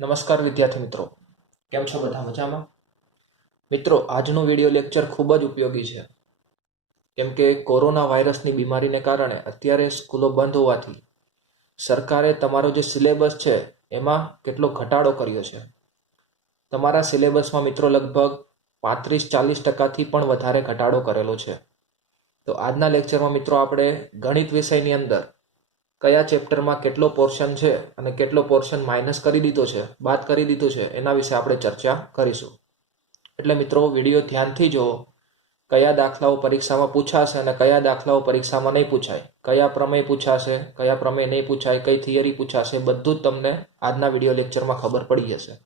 નમસ્કાર વિદ્યાર્થી મિત્રો, કેમ છો બધા મજામાં? મિત્રો, આજનો વિડીયો લેક્ચર ખૂબ જ ઉપયોગી છે, કેમ કે કોરોના વાયરસની બીમારીને કારણે અત્યારે સ્કૂલો બંધ હોવાથી સરકારે તમારો જે સિલેબસ છે એમાં કેટલો ઘટાડો કર્યો છે. તમારા સિલેબસમાં મિત્રો લગભગ 35-40% પણ વધારે ઘટાડો કરેલો છે. તો આજના લેક્ચરમાં મિત્રો આપણે ગણિત વિષયની અંદર કયા ચેપ્ટરમાં કેટલો પોર્શન છે અને કેટલો પોર્શન માઇનસ કરી દીધો છે, બાદ કરી દીધું છે, એના વિશે આપણે ચર્ચા કરીશું. એટલે મિત્રો વિડીયો ધ્યાનથી જુઓ. કયા દાખલાઓ પરીક્ષામાં પૂછાશે અને કયા દાખલાઓ પરીક્ષામાં નહીં પૂછાય, કયા પ્રમેય પૂછાશે, કયા પ્રમેય નહીં પૂછાય, કઈ થિયરી પૂછાશે, બધું જ તમને આજના વિડીયો લેક્ચરમાં ખબર પડી જશે.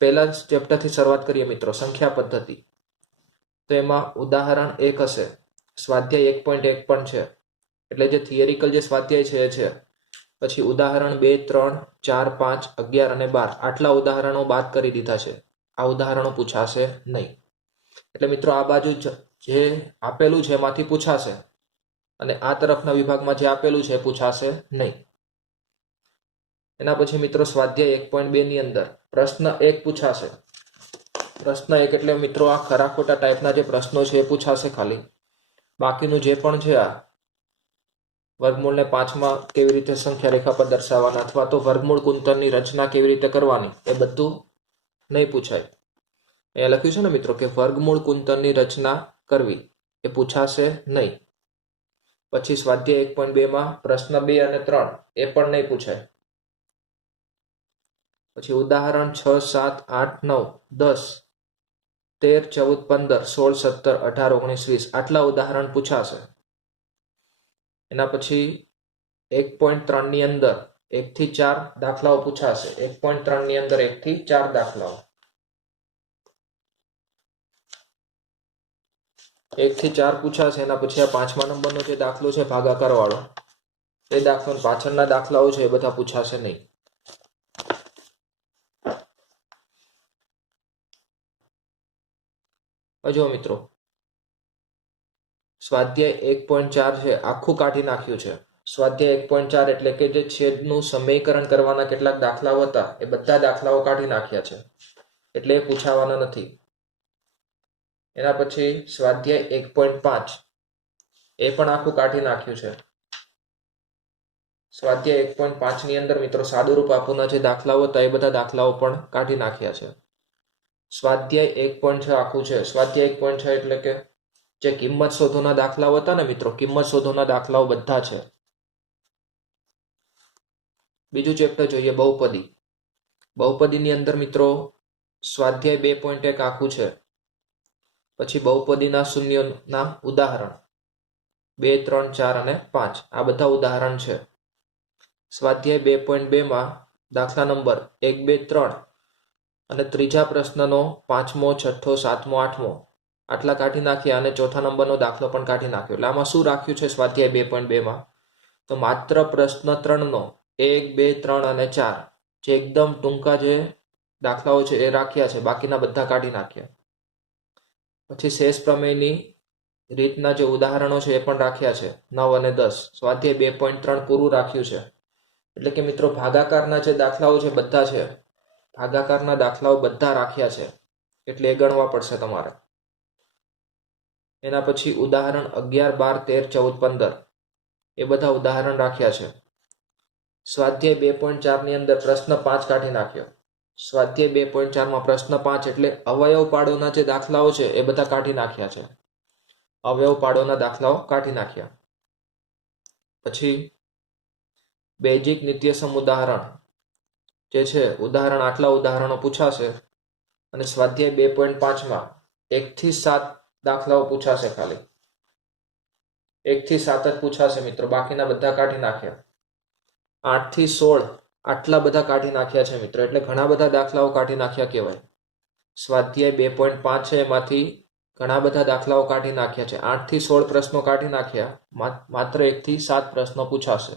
પહેલા ચેપ્ટરથી શરૂઆત કરીએ મિત્રો, સંખ્યા પદ્ધતિ. તો એમાં ઉદાહરણ 1 હશે, સ્વાધ્યાય 1.1 પણ છે, એટલે જે થિયરિકલ જે સ્વાધ્યાય છે એ છે. પછી ઉદાહરણ 2, 3, 4, 5, 11 અને 12 આટલા ઉદાહરણો બાદ કરી દીધા છે. આ ઉદાહરણો પૂછાશે નહીં. એટલે મિત્રો આ બાજુ જે આપેલું છે એમાંથી પૂછાશે અને આ તરફના વિભાગમાં જે આપેલું છે એ પૂછાશે નહીં. એના પછી મિત્રો સ્વાધ્યાય 1.2 ની અંદર પ્રશ્ન 1 પૂછાશે. પ્રશ્ન 1 એટલે મિત્રો આ ખરા ખોટા ટાઈપના જે પ્રશ્નો છે એ પૂછાશે ખાલી. બાકીનું જે પણ છે, આ વર્ગમૂળને 5માં કેવી રીતે સંખ્યા રેખા પર દર્શાવવાના અથવા તો વર્ગમૂળ કુંતરની રચના કેવી રીતે કરવાની એ બધું નહીં પૂછાય. અહીંયા લખ્યું છે ને મિત્રો કે વર્ગમૂળ કુંતરની રચના કરવી એ પૂછાશે નહીં. પછી સ્વાધ્યાય 1.2 માં પ્રશ્ન 2 અને 3 એ પણ નહીં પૂછાય. પછી ઉદાહરણ 6, 7, 8, 9, 10, 13, 14, 15, 16, 17, 18, 19, 20 આટલા ઉદાહરણ પૂછાશે. એના પછી 1.3 ની અંદર 1 થી 4 દાખલાઓ પૂછાશે. 1.3 ની અંદર 1 થી 4 દાખલાઓ, 1 થી 4 પૂછાશે. એના પછી આ 5મા નંબરનો જે દાખલો છે ભાગાકાર વાળો, એ દાખલો પાછળના દાખલાઓ છે એ બધા પૂછાશે નહીં. જો મિત્રો સ્વાધ્યાય 1.4 છે આખું કાઢી નાખ્યું છે. સ્વાધ્યાય 1.4 એટલે કે જે છેદનું સમીકરણ કરવાના કેટલાક દાખલાઓ હતા એ બધા દાખલાઓ કાઢી નાખ્યા છે, એટલે એ પૂછાવાના નથી. એના પછી સ્વાધ્યાય 1.5 એ પણ આખું કાઢી નાખ્યું છે. સ્વાધ્યાય 1.5 ની અંદર મિત્રો સાદુરૂપ આપવાના જે દાખલાઓ હતા એ બધા દાખલાઓ પણ કાઢી નાખ્યા છે. સ્વાધ્યાય 1.6 આખું છે. સ્વાધ્યાય 1.6 એટલે કે જે કિંમત શોધોના દાખલાઓ હતા ને મિત્રો, કિંમત શોધોના દાખલાઓ બધા છે. બીજું ચેપ્ટર જોઈએ બહુપદી. બહુપદીની અંદર મિત્રો સ્વાધ્યાય 2.1 આખું છે. પછી બહુપદીના શૂન્યના ઉદાહરણ 2, 3, 4 અને 5 આ બધા ઉદાહરણ છે. સ્વાધ્યાય 2.2 માં દાખલા નંબર 1, 2, 3 અને ત્રીજા પ્રશ્નનો 5મો, 6થો, 7મો, 8મો આટલા કાઢી નાખ્યા અને ચોથા નંબરનો દાખલો પણ કાઢી નાખ્યો. એટલે આમાં શું રાખ્યું છે સ્વાધ્યાય 2.2 માં? તો માત્ર પ્રશ્ન 3નો 1, 2, 3 અને 4 જે એકદમ ટૂંકા જે દાખલાઓ છે એ રાખ્યા છે, બાકીના બધા કાઢી નાખ્યા. પછી શેષ પ્રમેયની રીતના જે ઉદાહરણો છે એ પણ રાખ્યા છે 9 અને 10. સ્વાધ્યાય 2.3 પૂરું રાખ્યું છે. એટલે કે મિત્રો ભાગાકારના જે દાખલાઓ છે બધા છે, ભાગાકારના દાખલાઓ બધા રાખ્યા છે, એટલે એ ગણવા પડશે તમારે. એના પછી ઉદાહરણ 11, 12, 13, 14, 15 એ બધા ઉદાહરણ રાખ્યા છે. સ્વાધ્યાય 2.4 ની અંદર પ્રશ્ન 5 કાઢી નાખ્યો. સ્વાધ્યાય 2.4 માં પ્રશ્ન 5 એટલે અવયવ પાડોના જે દાખલાઓ છે એ બધા કાઢી નાખ્યા છે. અવયવ પાડોના દાખલાઓ કાઢી નાખ્યા. પછી બેઝિક નિત્યસમ ઉદાહરણ જે છે, ઉદાહરણ આટલા ઉદાહરણો પૂછાશે. અને સ્વાધ્યાય 2.5 માં 1 થી 7 દાખલાઓ પૂછાશે ખાલી. 1 થી 7 જ પૂછાશે મિત્રો, બાકીના બધા કાઢી નાખ્યા. 8 થી 16 આટલા બધા કાઢી નાખ્યા છે મિત્રો, એટલે ઘણા બધા દાખલાઓ કાઢી નાખ્યા કહેવાય. સ્વાધ્યાય 2.5 છે એમાંથી ઘણા બધા દાખલાઓ કાઢી નાખ્યા છે. 8 થી 16 પ્રશ્નો કાઢી નાખ્યા, માત્ર 1 થી 7 પ્રશ્નો પૂછાશે.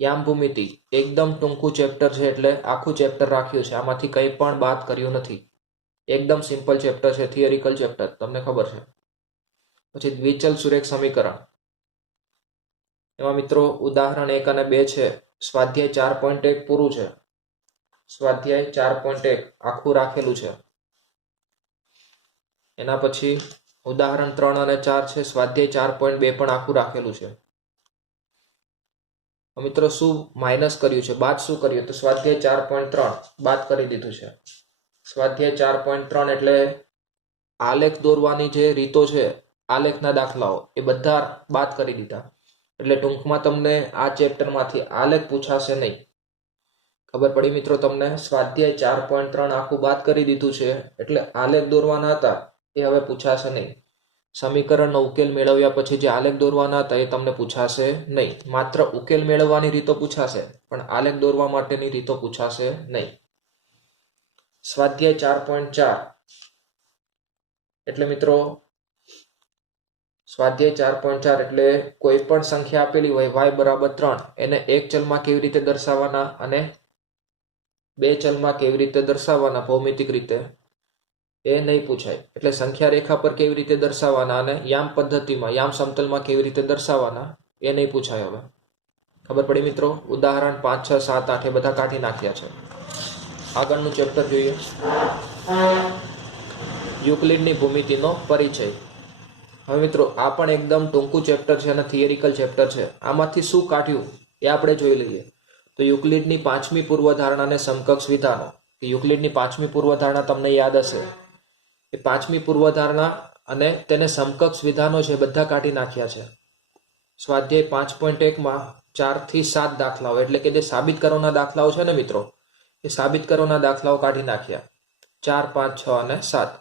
યામ ભૂમિતિ એકદમ ટૂંકું ચેપ્ટર છે, એટલે આખું ચેપ્ટર રાખ્યું છે. આમાંથી કંઈ પણ બાદ કર્યું નથી. એકદમ સિમ્પલ ચેપ્ટર છે, થિયરિકલ ચેપ્ટર, તમને ખબર છે. પછી દ્વિચલ સુરેખ સમીકરણ, એમાં મિત્રો ઉદાહરણ 1 અને 2 છે સ્વાધ્યાય 4.1 પૂરું છે. સ્વાધ્યાય 4.1 આખું રાખેલું છે. એના પછી ઉદાહરણ 3 અને 4 છે. સ્વાધ્યાય 4.2 પણ આખું રાખેલું છે. મિત્રો શું માઇનસ કર્યું છે, બાદ શું કર્યું, તો સ્વાધ્યાય 4.3 બાદ કરી દીધું છે. સ્વાધ્યાય 4.3 એટલે આલેખ દોરવાની જે રીતો છે, આલેખના દાખલાઓ, એ બધા બાદ કરી દીધા. એટલે ટૂંકમાં તમને આ ચેપ્ટરમાંથી આલેખ પૂછાશે નહીં. ખબર પડી મિત્રો તમને? સ્વાધ્યાય 4.3 આખું બાદ કરી દીધું છે, એટલે આલેખ દોરવાના હતા એ હવે પૂછાશે નહીં. સમીકરણનો ઉકેલ મેળવ્યા પછી જે આલેખ દોરવાના હતા એ તમને પૂછાશે નહીં. માત્ર ઉકેલ મેળવવાની રીતો પૂછાશે, પણ આલેખ દોરવા માટેની રીતો પૂછાશે નહીં. સ્વાધ્યાય 4.4 એટલે મિત્રો સ્વાધ્યાય 4.4 એટલે કોઈ પણ સંખ્યા આપેલી હોય y બરાબર 3, એને એક ચલમાં કેવી રીતે દર્શાવવાના અને બે ચલમાં કેવી રીતે દર્શાવવાના ભૌમિતિક રીતે, એ નહીં પૂછાય. એટલે સંખ્યા રેખા પર કેવી રીતે દર્શાવવાના અને યામ પદ્ધતિમાં યામ સમતલમાં કેવી રીતે દર્શાવવાના એ નહીં પૂછાય. હવે ખબર પડી મિત્રો? ઉદાહરણ 5, 6, 7, 8 એ બધા કાઢી નાખ્યા છે. આગળનું ચેપ્ટર જોઈએ. યુક્લિડની ભૂમિતિનો પરિચય. હવે મિત્રો આ પણ એકદમ ટૂંકું ચેપ્ટર છે અને થિયરિકલ ચેપ્ટર છે. આમાંથી શું કાઢ્યું એ આપણે જોઈ લઈએ. તો યુક્લિડની 5મી પૂર્વધારણાને સમકક્ષ વિધાનો. યુક્લિડની 5મી પૂર્વધારણા તમને યાદ હશે. એ 5મી પૂર્વધારણા અને તેને સમકક્ષ વિધાનો છે બધા કાઢી નાખ્યા છે. સ્વાધ્યાય 5.1માં 4 થી 7 દાખલાઓ, એટલે કે જે સાબિત કરોના દાખલાઓ છે ને મિત્રો, એ સાબિત કરોના દાખલાઓ કાઢી નાખ્યા. 4, 5, 6 અને 7.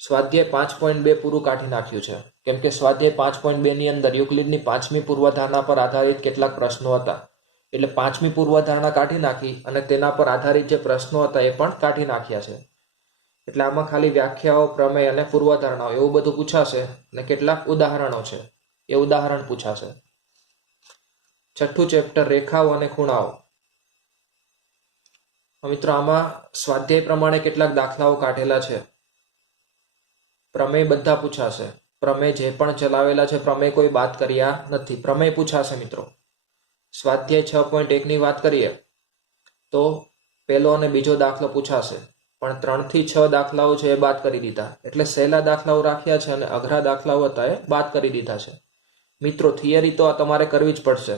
સ્વાધ્યાય 5.2 પૂરું કાઢી નાખ્યું છે, કેમ કે સ્વાધ્યાય 5.2 ની અંદર યુક્લિડની 5મી પૂર્વધારણા પર આધારિત કેટલાક પ્રશ્નો હતા. એટલે 5મી પૂર્વધારણા કાઢી નાખી અને તેના પર આધારિત જે પ્રશ્નો હતા એ પણ કાઢી નાખ્યા છે. એટલે આમાં ખાલી વ્યાખ્યાઓ, પ્રમેય અને પૂર્વધારણાઓ એવું બધું પૂછાશે અને કેટલાક ઉદાહરણો છે એ ઉદાહરણ પૂછાશે. છઠ્ઠું ચેપ્ટર રેખાઓ અને ખૂણાઓ. મિત્રો આમાં સ્વાધ્યાય પ્રમાણે કેટલાક દાખલાઓ કાઢેલા છે. પ્રમેય બધા પૂછાશે. પ્રમેય જે પણ ચલાવેલા છે પ્રમેય કોઈ બાદ કર્યા નથી. પ્રમેય પૂછાશે મિત્રો. સ્વાધ્યાય 6.1 ની વાત કરીએ તો પહેલો અને બીજો દાખલો પૂછાશે, પણ 3 થી 6 દાખલાઓ છે એ બાદ કરી દીધા. એટલે સહેલા દાખલાઓ રાખ્યા છે અને અઘરા દાખલાઓ હતા એ બાદ કરી દીધા છે. મિત્રો થિયરી તો આ તમારે કરવી જ પડશે.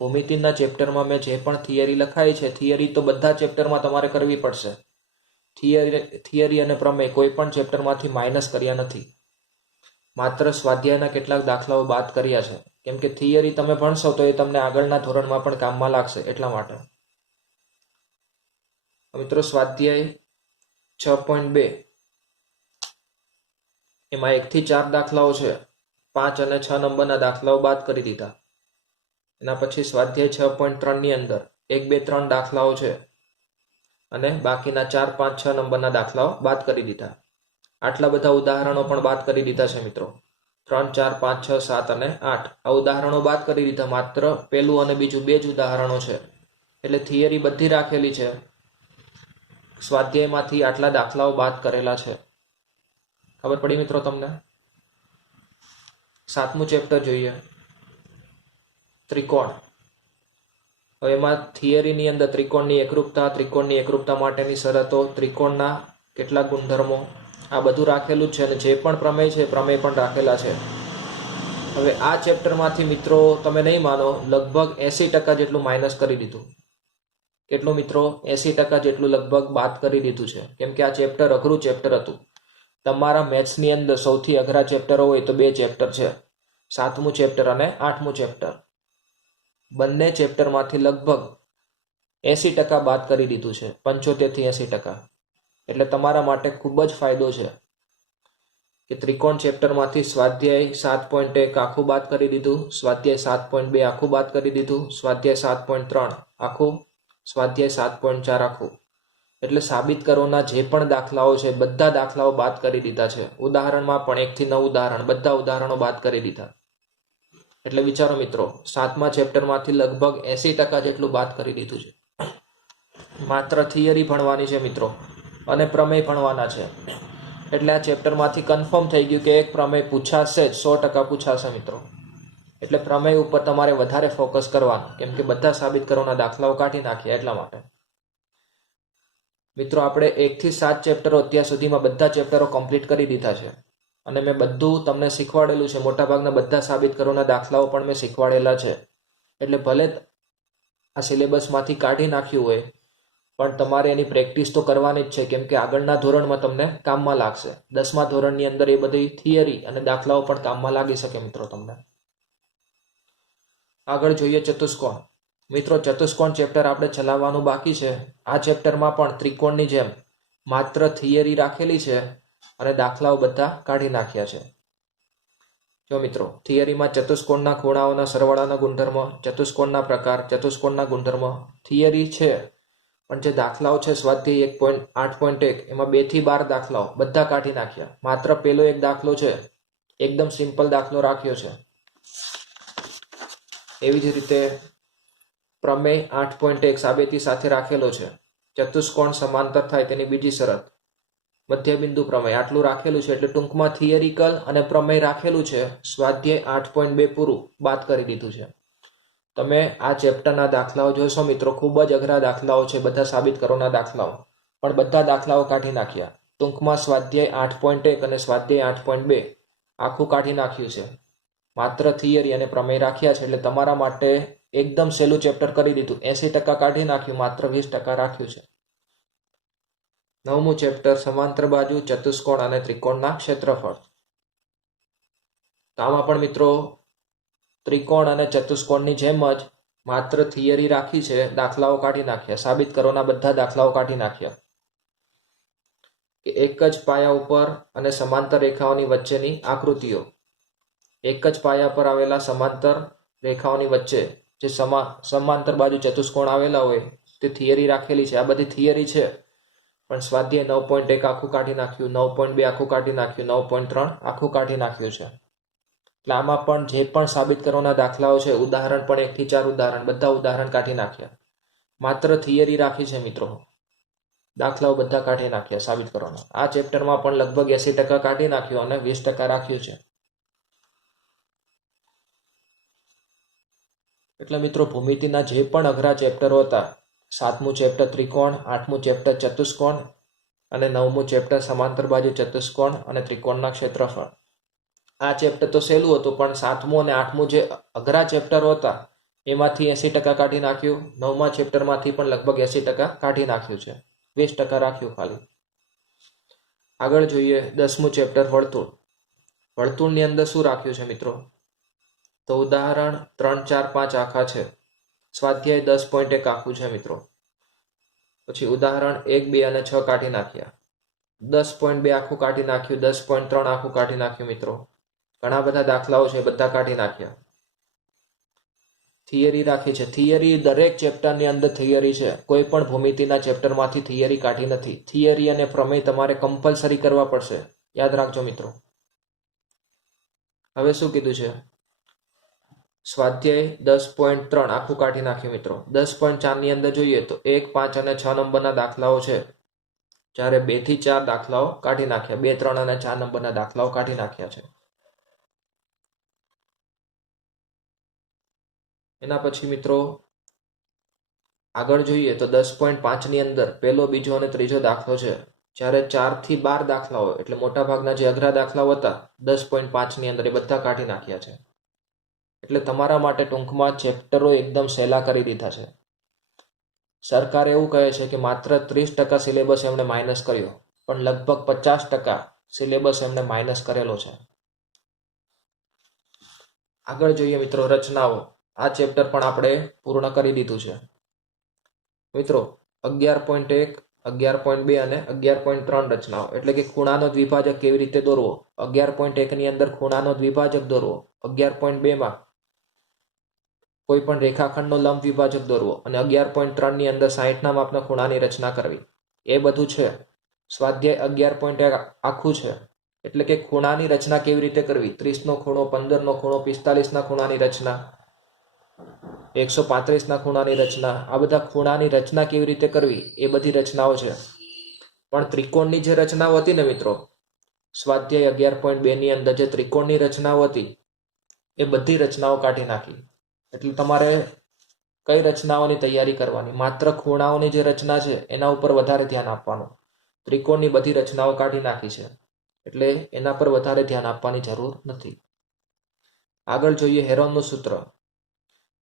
ભૂમિતિના ચેપ્ટરમાં મેં જે પણ થિયરી લખાઈ છે, થિયરી તો બધા ચેપ્ટરમાં તમારે કરવી પડશે. થિયરી અને પ્રમેય કોઈ પણ ચેપ્ટરમાંથી માઇનસ કર્યા નથી. માત્ર સ્વાધ્યાયના કેટલાક દાખલાઓ બાદ કર્યા છે, કેમ કે થિયરી તમે ભણશો તો એ તમને આગળના ધોરણમાં પણ કામમાં લાગશે, એટલા માટે. મિત્રો સ્વાધ્યાય 6.2 એમાં 1 થી 4 દાખલાઓ છે. 5 અને 6 નંબરના દાખલાઓ બાદ કરી દીધા. એના પછી સ્વાધ્યાય 6.3 ની અંદર 1, 2, 3 દાખલાઓ છે અને બાકીના 4, 5, 6 નંબરના દાખલાઓ બાદ કરી દીધા. આટલા બધા ઉદાહરણો પણ બાદ કરી દીધા છે મિત્રો. 3, 4, 5, 6, 7 અને 8 આ ઉદાહરણો બાદ કરી દીધા. માત્ર પહેલું અને બીજું 2 જ ઉદાહરણો છે. એટલે થિયરી બધી રાખેલી છે. સ્વાધ્યાયમાંથી આટલા દાખલાઓ બાદ કરેલા છે. ખબર પડી મિત્રો તમને? 7મું ચેપ્ટર જોઈએ, ત્રિકોણ. હવે એમાં થિયરીની અંદર ત્રિકોણની એકરૂપતા માટેની શરતો, ત્રિકોણના કેટલાક ગુણધર્મો, આ બધું રાખેલું છે. અને જે પણ પ્રમેય છે પ્રમેય પણ રાખેલા છે. હવે આ ચેપ્ટરમાંથી મિત્રો તમે નહીં માનો, લગભગ 80% જેટલું માઇનસ કરી દીધું. કેટલું મિત્રો? 80% જેટલું લગભગ બાદ કરી દીધું છે. કેમ કે આ ચેપ્ટર અઘરું ચેપ્ટર હતું. તમારા મેથ્સની અંદર સૌથી અઘરા ચેપ્ટરો હોય તો 2 ચેપ્ટર છે, 7મું ચેપ્ટર અને 8મું ચેપ્ટર. બંને ચેપ્ટરમાંથી લગભગ 80% બાદ કરી દીધું છે, 75 થી 80%. એટલે તમારા માટે ખૂબ જ ફાયદો છે કે ત્રિકોણ ચેપ્ટરમાંથી સ્વાધ્યાય 7.1 આખું બાદ કરી દીધું, સ્વાધ્યાય 7.2 આખું બાદ કરી દીધું, સ્વાધ્યાય 7.3 આખું, સ્વાધ્યાય 7.4 આખું. એટલે સાબિત કરોના જે પણ દાખલાઓ છે બધા દાખલાઓ બાદ કરી દીધા છે. ઉદાહરણમાં પણ 1 થી 9 ઉદાહરણ, બધા ઉદાહરણો બાદ કરી દીધા. એટલે વિચારો મિત્રો, 7મા ચેપ્ટરમાંથી લગભગ 80% જેટલું બાદ કરી દીધું છે. માત્ર થિયરી ભણવાની છે મિત્રો અને પ્રમેય ભણવાના છે. એટલે આ ચેપ્ટરમાંથી કન્ફર્મ થઈ ગયું કે એક પ્રમેય પૂછાશે જ, 100% પૂછાશે મિત્રો. એટલે પ્રમેય ઉપર તમારે વધારે ફોકસ કરવાનું, કેમ કે બધા સાબિત કરવાના દાખલાઓ કાઢી નાખ્યા એટલા માટે. મિત્રો આપણે 1 થી 7 ચેપ્ટરો અત્યાર સુધીમાં બધા ચેપ્ટરો કમ્પ્લીટ કરી દીધા છે અને મેં બધું તમને શીખવાડેલું છે. મોટાભાગના બધા સાબિત કરવાના દાખલાઓ પણ મેં શીખવાડેલા છે. એટલે ભલે આ સિલેબસમાંથી કાઢી નાખ્યું હોય પણ તમારે એની પ્રેક્ટિસ તો કરવાની જ છે, કેમ કે આગળના ધોરણમાં તમને કામમાં લાગશે. 10મા ધોરણની અંદર એ બધી થિયરી અને દાખલાઓ પણ કામમાં લાગી શકે મિત્રો તમને. આગળ જોઈએ ચતુષ્કોણ. મિત્રો ચતુષ્કોણ ચેપ્ટર આપણે ચલાવવાનું બાકી છે. આ ચેપ્ટરમાં પણ ત્રિકોણની જેમ માત્ર થિયરી રાખેલી છે અને દાખલાઓ બધા કાઢી નાખ્યા છે. જો મિત્રો થિયરીમાં ચતુષ્કોણના ખૂણાઓના સરવાળાના ગુણધર્મ, ચતુષ્કોણના પ્રકાર, ચતુષ્કોણના ગુણધર્મ થિયરી છે, પણ જે દાખલાઓ છે સ્વાધ્યાય 8.1 એમાં 2 થી 12 દાખલાઓ બધા કાઢી નાખ્યા. માત્ર પેલો એક દાખલો છે એકદમ સિમ્પલ દાખલો રાખ્યો છે. એવી જ રીતે પ્રમેય 8.1 સાબિતી સાથે રાખેલો છે. ચતુષ્કોણ સમાંતર થાય તેની બીજી શરત, મધ્યબિંદુ પ્રમેય આટલું રાખેલું છે. એટલે ટૂંકમાં થિયરિકલ અને પ્રમેય રાખેલું છે. સ્વાધ્યાય 8.2 પૂરું બાદ કરી દીધું છે. તમે આ ચેપ્ટરના દાખલાઓ જોશો મિત્રો, ખૂબ જ અઘરા દાખલાઓ છે, બધા સાબિત કરવાના દાખલાઓ, પણ બધા દાખલાઓ કાઢી નાખ્યા. ટૂંકમાં સ્વાધ્યાય 8.1 અને સ્વાધ્યાય 8.2 આખું કાઢી નાખ્યું છે. માત્ર થિયરી અને પ્રમેય રાખ્યા છે. એટલે તમારા માટે એકદમ સહેલું ચેપ્ટર કરી દીધું. 80% કાઢી નાખ્યું, માત્ર 20% રાખ્યું છે. 9મું ચેપ્ટર સમાંતર બાજુ, ચતુષ્કોણ અને ત્રિકોણના ક્ષેત્રફળ. તો આમાં પણ મિત્રો ત્રિકોણ અને ચતુષ્કોણની જેમ જ માત્ર થિયરી રાખી છે, દાખલાઓ કાઢી નાખ્યા. સાબિત કરવાના બધા દાખલાઓ કાઢી નાખ્યા. એક જ પાયા ઉપર અને સમાંતર રેખાઓની વચ્ચેની આકૃતિઓ. એક જ પાયા પર આવેલા સમાંતર રેખાઓની વચ્ચે જે સમાંતર બાજુ ચતુષ્કોણ આવેલા હોય તે થિયરી રાખેલી છે. આ બધી થિયરી છે, પણ સ્વાધ્યાય 9.1 આખું કાઢી નાખ્યું, 9.2 આખું કાઢી નાખ્યું, 9.3 આખું કાઢી નાખ્યું છે. એટલે આમાં પણ જે પણ સાબિત કરવાના દાખલાઓ છે, ઉદાહરણ પણ 1 થી 4 ઉદાહરણ, બધા ઉદાહરણ કાઢી નાખ્યા. માત્ર થિયરી રાખી છે મિત્રો, દાખલાઓ બધા કાઢી નાખ્યા સાબિત કરવાના. આ ચેપ્ટરમાં પણ લગભગ 80% કાઢી નાખ્યું અને 20% રાખ્યું છે. એટલે મિત્રો ભૂમિતિના જે પણ અઘરા ચેપ્ટરો હતા, 7મું ચેપ્ટર ત્રિકોણ, 8મું ચેપ્ટર ચતુષ્કોણ અને 9મું ચેપ્ટર સમાંતર બાજુ, ચતુષ્કોણ અને ત્રિકોણના ક્ષેત્રફળ. આ ચેપ્ટર તો સહેલું હતું, પણ 7મું અને 8મું જે અઘરા ચેપ્ટરો હતા એમાંથી 80% કાઢી નાખ્યું. 9મા ચેપ્ટરમાંથી પણ લગભગ 80% કાઢી નાખ્યું છે, 20% રાખ્યું ખાલી. આગળ જોઈએ 10મું ચેપ્ટર વર્તુળ. વર્તુળની અંદર શું રાખ્યું છે મિત્રો? તો ઉદાહરણ 3, 4, 5 આખા છે. સ્વાધ્યાય 10.1 આખું છે મિત્રો. પછી ઉદાહરણ 1, 2 અને 6 કાઢી નાખ્યા. 10.2 આખું કાઢી નાખ્યું, 10.3 આખું કાઢી નાખ્યું મિત્રો. ઘણા બધા દાખલાઓ છે, બધા કાઢી નાખ્યા. થિયરી રાખી છે. થિયરી દરેક ચેપ્ટરની અંદર થિયરી છે. કોઈ પણ ભૂમિતિના ચેપ્ટરમાંથી થિયરી કાઢી નથી. થિયરી અને પ્રમેય તમારે કમ્પલસરી કરવા પડશે, યાદ રાખજો મિત્રો. હવે શું કીધું છે? સ્વાધ્યાય 10.3 આખું કાઢી નાખ્યું મિત્રો. 10.4 ની અંદર જોઈએ તો 1, 5 અને 6 નંબરના દાખલાઓ છે, જ્યારે 2 થી 4 દાખલાઓ કાઢી નાખ્યા. 2, 3 અને 4 નંબરના દાખલાઓ કાઢી નાખ્યા છે. એના પછી મિત્રો આગળ જોઈએ તો 10.5 ની અંદર પહેલો, બીજો અને ત્રીજો દાખલો છે, જ્યારે 4 થી 12 દાખલાઓ, એટલે મોટાભાગના જે અઘરા દાખલાઓ હતા 10.5 ની અંદર એ બધા કાઢી નાખ્યા છે. એટલે તમારા માટે ટૂંકમાં ચેપ્ટરો એકદમ સહેલા કરી દીધા છે. સરકાર એવું કહે છે કે માત્ર 30% સિલેબસ એમણે માઇનસ કર્યો, પણ લગભગ 50% સિલેબસ એમણે માઇનસ કરેલો છે. આગળ જોઈએ મિત્રો રચનાઓ. આ ચેપ્ટર પણ આપણે પૂર્ણ કરી દીધું છે મિત્રો. 11.1, 11.2 અને 11.3 રચનાઓ, એટલે કે ખૂણાનો દ્વિભાજક કેવી રીતે દોરવો. 11.1 ની અંદર ખૂણાનો દ્વિભાજક દોરવો, 11.2 માં કોઈ પણ રેખાખંડનો લંબ વિભાજક દોરવો અને 11.3 ની અંદર 60ના માપના ખૂણાની રચના કરવી. એ બધું છે. સ્વાધ્યાય 11.1 આખું છે, એટલે કે ખૂણાની રચના કેવી રીતે કરવી. 30નો ખૂણો, 15નો ખૂણો, 45ના ખૂણાની રચના, 135ના ખૂણાની રચના, આ બધા ખૂણાની રચના કેવી રીતે કરવી એ બધી રચનાઓ છે. પણ ત્રિકોણની જે રચનાઓ હતી ને મિત્રો, સ્વાધ્યાય 11.2 ની અંદર જે ત્રિકોણની રચનાઓ હતી એ બધી રચનાઓ કાઢી નાખી. એટલે તમારે કઈ રચનાઓની તૈયારી કરવાની? માત્ર ખૂણાઓની જે રચના છે એના ઉપર વધારે ધ્યાન આપવાનું. ત્રિકોણની બધી રચનાઓ કાઢી નાખી છે એટલે એના પર વધારે ધ્યાન આપવાની જરૂર નથી. આગળ જોઈએ હેરોનનું સૂત્ર.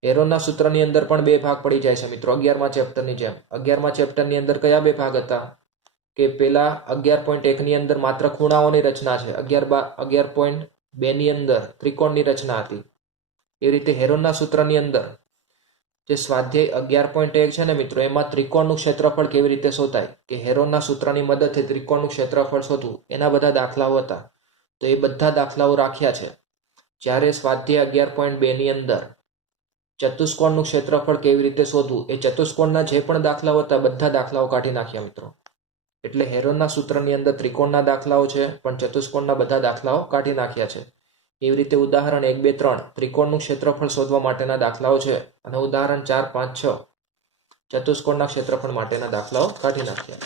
હેરોનના સૂત્રની અંદર પણ બે ભાગ પડી જાય છે મિત્રો, 11મા ચેપ્ટરની જેમ. 11મા ચેપ્ટરની અંદર કયા બે ભાગ હતા? કે પેલા 11.1 ની અંદર માત્ર ખૂણાઓની રચના છે, 11.2 ની અંદર ત્રિકોણની રચના હતી. એ રીતે હેરોનના સૂત્રની અંદર જે સ્વાધ્યાય 11.1 છે ને મિત્રો, એમાં ત્રિકોણનું ક્ષેત્રફળ કેવી રીતે શોધાય, કે હેરોનના સૂત્રની મદદથી ત્રિકોણનું ક્ષેત્રફળ શોધવું, એના બધા દાખલાઓ હતા. તો એ બધા દાખલાઓ રાખ્યા છે. જ્યારે સ્વાધ્યાય 11.2 ની અંદર ચતુષ્કોણનું ક્ષેત્રફળ કેવી રીતે શોધવું, એ ચતુષ્કોણના જે પણ દાખલાઓ હતા બધા દાખલાઓ કાઢી નાખ્યા મિત્રો. એટલે હેરોનના સૂત્રની અંદર ત્રિકોણના દાખલાઓ છે, પણ ચતુષ્કોણના બધા દાખલાઓ કાઢી નાખ્યા છે. એવી રીતે ઉદાહરણ 1, 2, 3 ત્રિકોણનું ક્ષેત્રફળ શોધવા માટેના દાખલાઓ છે, અને ઉદાહરણ 4, 5, 6 ચતુષ્કોણના ક્ષેત્રફળ માટેના દાખલાઓ કાઢી નાખ્યા.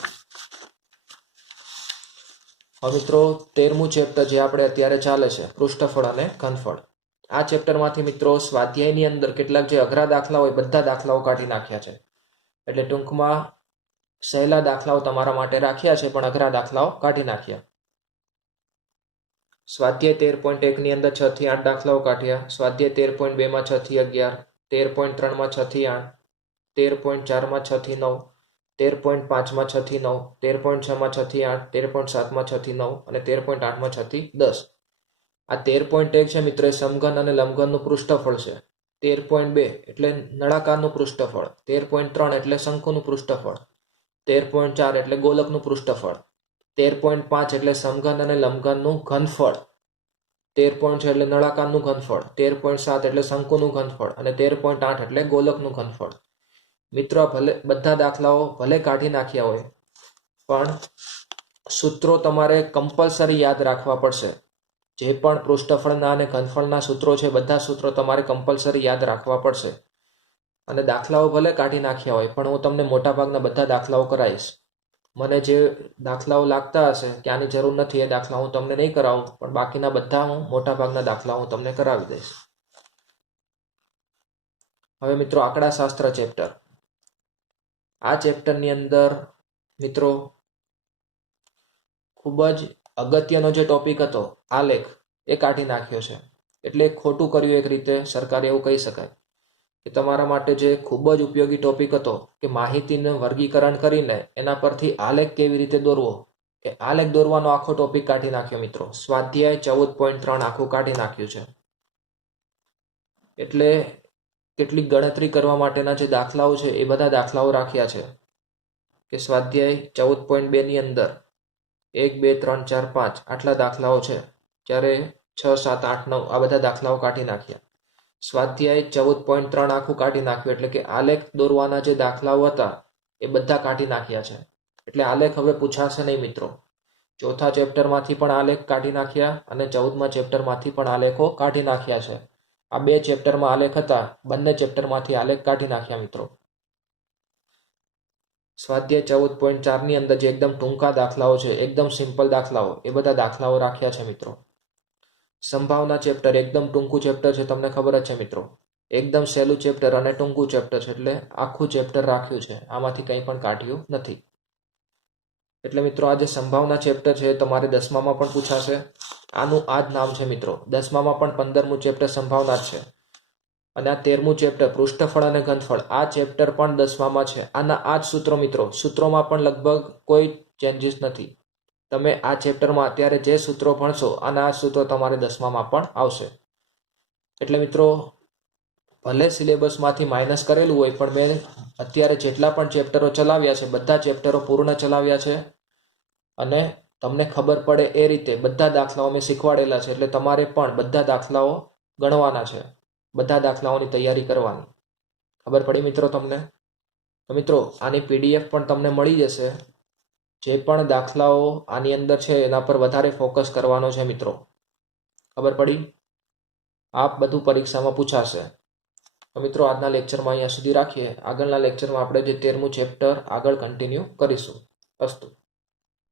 હવે મિત્રો 13મું ચેપ્ટર જે આપણે અત્યારે ચાલે છે, પૃષ્ઠફળ અને ઘનફળ. આ ચેપ્ટરમાંથી મિત્રો સ્વાધ્યાયની અંદર કેટલાક જે અઘરા દાખલાઓ હોય બધા દાખલાઓ કાઢી નાખ્યા છે. એટલે ટૂંકમાં સહેલા દાખલાઓ તમારા માટે રાખ્યા છે, પણ અઘરા દાખલાઓ કાઢી નાખ્યા. સ્વાધ્યાય 13.1 ની અંદર 6 થી 8 દાખલાઓ કાઢ્યા. સ્વાધ્યાય 13.2 માં 6 થી 11, 13.3 માં 6 થી 8, 13.4 માં 6 થી 9, 13.5 માં 6 થી 9, 13.6 માં 6 થી 8, 13.7 માં 6 થી 9 અને 13.8 માં 6 થી 10. આ 13.1 છે મિત્રો, એ સમઘન અને લંબઘનનું પૃષ્ઠફળ છે. 13.2 એટલે નળાકારનું પૃષ્ઠફળ, 13.3 એટલે શંકુનું પૃષ્ઠફળ, 13.4 એટલે ગોલકનું પૃષ્ઠફળ, 13.5 એટલે સમઘન અને લંબઘનનું ઘનફળ, 13.6 એટલે નળાકારનું ઘનફળ, 13.7 એટલે શંકુનું ઘનફળ અને 13.8 એટલે ગોલકનું ઘનફળ. મિત્રો ભલે બધા દાખલાઓ ભલે કાઢી નાખ્યા હોય, પણ સૂત્રો તમારે કમ્પલસરી યાદ રાખવા પડશે. જે પણ પૃષ્ઠફળના અને ઘનફળના સૂત્રો છે, બધા સૂત્રો તમારે કમ્પલસરી યાદ રાખવા પડશે. અને દાખલાઓ ભલે કાઢી નાખ્યા હોય, પણ હું તમને મોટાભાગના બધા દાખલાઓ કરાવીશ. મને જે દાખલાઓ લાગતા હશે કે આની જરૂર નથી, એ દાખલા હું તમને નહીં કરાવું, પણ બાકીના બધા હું મોટાભાગના દાખલા હું તમને કરાવી દઈશ. હવે મિત્રો આંકડાશાસ્ત્ર ચેપ્ટર. આ ચેપ્ટરની અંદર મિત્રો ખૂબ જ અગત્યનો જે ટોપિક હતો આલેખ, એ કાઢી નાખ્યો છે. એટલે ખોટું કર્યું એક રીતે સરકારે, એવું કહી શકાય. કે તમારા માટે જે ખૂબ જ ઉપયોગી ટોપિક હતો કે માહિતીનું વર્ગીકરણ કરીને એના પરથી આલેખ કેવી રીતે દોરવો, એ આલેખ દોરવાનો આખો ટોપિક કાઢી નાખ્યો મિત્રો. સ્વાધ્યાય 14.3 આખું કાઢી નાખ્યું છે. એટલે કેટલીક ગણતરી કરવા માટેના જે દાખલાઓ છે એ બધા દાખલાઓ રાખ્યા છે. કે સ્વાધ્યાય 14.2 ની અંદર 1, 2, 3, 4, 5 આટલા દાખલાઓ છે, જ્યારે 6, 7, 8, 9 આ બધા દાખલાઓ કાઢી નાખ્યા. સ્વાધ્યાય 14.3 આખું કાઢી નાખ્યું. એટલે કે આલેખ દોરવાના જે દાખલાઓ હતા એ બધા કાઢી નાખ્યા છે. એટલે આલેખ હવે પૂછાશે નહીં મિત્રો. ચોથા ચેપ્ટરમાંથી પણ આલેખ કાઢી નાખ્યા અને 14મા ચેપ્ટરમાંથી પણ આલેખો કાઢી નાખ્યા છે. આ બે ચેપ્ટરમાં આલેખ હતા, બંને ચેપ્ટરમાંથી આલેખ કાઢી નાખ્યા મિત્રો. સ્વાધ્યાય 14.4 ની અંદર જે એકદમ ટૂંકા દાખલાઓ છે, એકદમ સિમ્પલ દાખલાઓ, એ બધા દાખલાઓ રાખ્યા છે મિત્રો. સંભાવના ચેપ્ટર એકદમ ટૂંકું ચેપ્ટર છે, તમને ખબર જ છે મિત્રો. એકદમ સહેલું ચેપ્ટર અને ટૂંકું ચેપ્ટર છે, એટલે આખું ચેપ્ટર રાખ્યું છે, આમાંથી કંઈ પણ કાઢ્યું નથી. એટલે મિત્રો આ જે સંભાવના ચેપ્ટર છે તમારે 10મામાં પણ પૂછાશે. આનું આ જ નામ છે મિત્રો. 10મામાં પણ 15મું ચેપ્ટર સંભાવના જ છે. અને આ 13મું ચેપ્ટર પૃષ્ઠફળ અને ઘનફળ, આ ચેપ્ટર પણ 10મામાં છે. આના આ જ સૂત્રો મિત્રો. સૂત્રોમાં પણ લગભગ કોઈ ચેન્જીસ નથી. તમે આ ચેપ્ટરમાં અત્યારે જે સૂત્રો ભણશો, આના આ સૂત્રો તમારે 10મામાં પણ આવશે. એટલે મિત્રો ભલે સિલેબસમાંથી માઇનસ કરેલું હોય, પણ મેં અત્યારે જેટલા પણ ચેપ્ટરો ચલાવ્યા છે બધા ચેપ્ટરો પૂર્ણ ચલાવ્યા છે. અને તમને ખબર પડે એ રીતે બધા દાખલાઓ મેં શીખવાડેલા છે. એટલે તમારે પણ બધા દાખલાઓ ગણવાના છે, બધા દાખલાઓની તૈયારી કરવાની. ખબર પડી મિત્રો તમને? તો મિત્રો આની PDF પણ તમને મળી જશે. જે પણ દાખલાઓ આની અંદર છે એના પર વધારે ફોકસ કરવાનો છે મિત્રો. ખબર પડી? આપ બધું પરીક્ષામાં પૂછાશે. તો મિત્રો આજના લેક્ચરમાં અહીંયા સુધી રાખીએ. આગળના લેક્ચરમાં આપણે જે 13મું ચેપ્ટર આગળ કન્ટિન્યુ કરીશું. અસ્તુ.